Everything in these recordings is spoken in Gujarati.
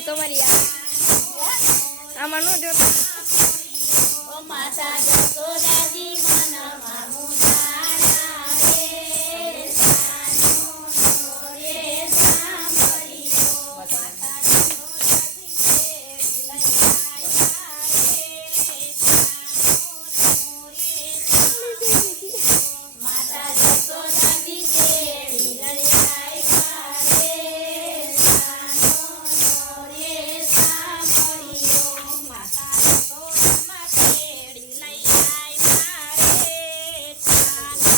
નાખું તમારી આમાં નો જો ઓ માતા જસોદાજી મનમાં મુંજાણા રે સાનો રે સાંભળ્યો માતા જસોદાજી કેળી લઈ આવ્યા રે સાનો રે સાંભળ્યો માતા જસોદાજી કેળી લઈ આવ્યા રે સાનો રે સાંભળ્યો માતા જસોદામાં કેળી લઈ આવ્યા રે સાનો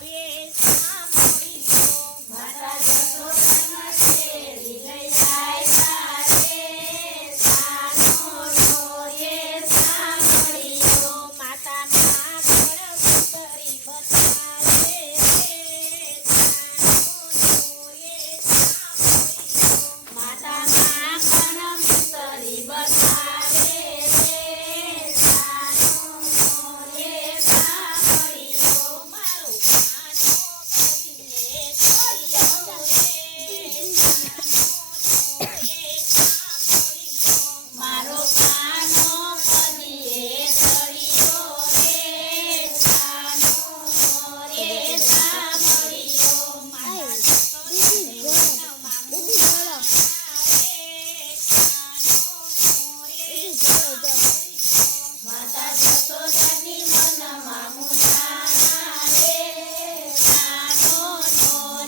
રે સાંભળ્યો માતા જસોદામાં કેળી લઈ આવ્યા રે સાનો રે સાંભળ્યો માતા માખણ પુતરી બતાવે રે સાનો રે સાંભળ્યો માતા માખણ પુતરી બતાવે રે સાનો રે સાંભળ્યો મારો કાનો કદીને થયો રે સાનો રે સાંભળ્યો મારો કાનો કદીએ થયો રે સાનો રે સાંભળ્યો માતા જસોદાજી મનમાં મુંજાણા રે સાનો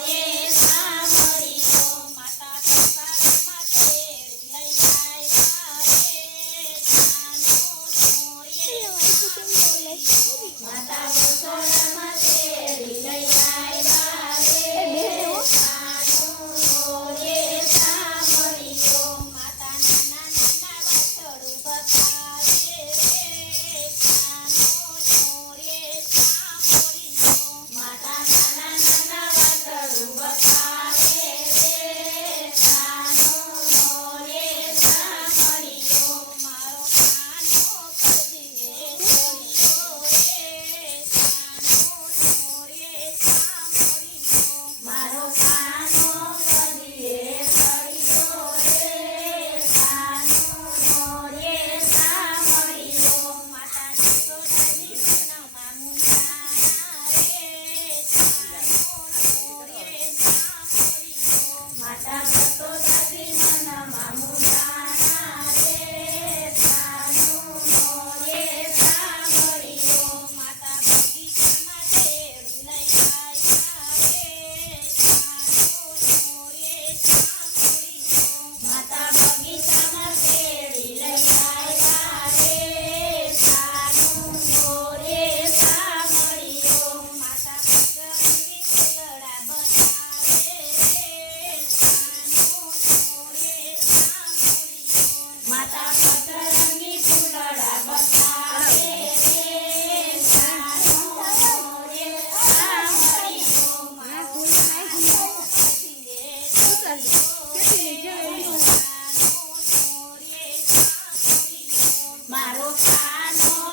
રે સાંભળ્યો માતા જસોદાજી મનમાં મુંજાણા રે સાનો રે સાંભળ્યો માતા કસારામાં કેળી લઈ આવ્યા રે સાનો રે સાંભળ્યો માતા જસોદામાં કેળી લઈ આવ્યા રે સાનો રે સાંભળ્યો માતા નાના નાના વાછરડું બતાવે રે સાનો રે સાંભળ્યો માતા નાના નાના વાછરડું બતાવે રે સાનો રે સાંભળ્યો મારો કાનો કદીને થયો રે સાનો રે સાંભળ્યો મારો કાનો કદીએ થયો રે સાનો રે સાંભળ્યો માતા જસોદાજી મનમાં મુંજાણા રે સાનો રે સાંભળ્યો માતા જસોદાજી મનમાં મુંજાણા રે સાનો રે સાંભળ્યો માતા બગીચામાં કેળી લઈ આવ્યા રે સાનો રે સાંભળ્યો માતા બગીચામાં કેળી લઈ આવ્યા રે સાનો રે સાંભળ્યો માતા પસંગી ફૂલડા બતાવે રે સાનો રે સાંભળ્યો માતા પતરંગી ફૂલડા બતાવે રે સાનો રે સાંભળ્યો મારો કાનો કદીએ થયો સાનો રે સાંભળ્યો મારો કાનો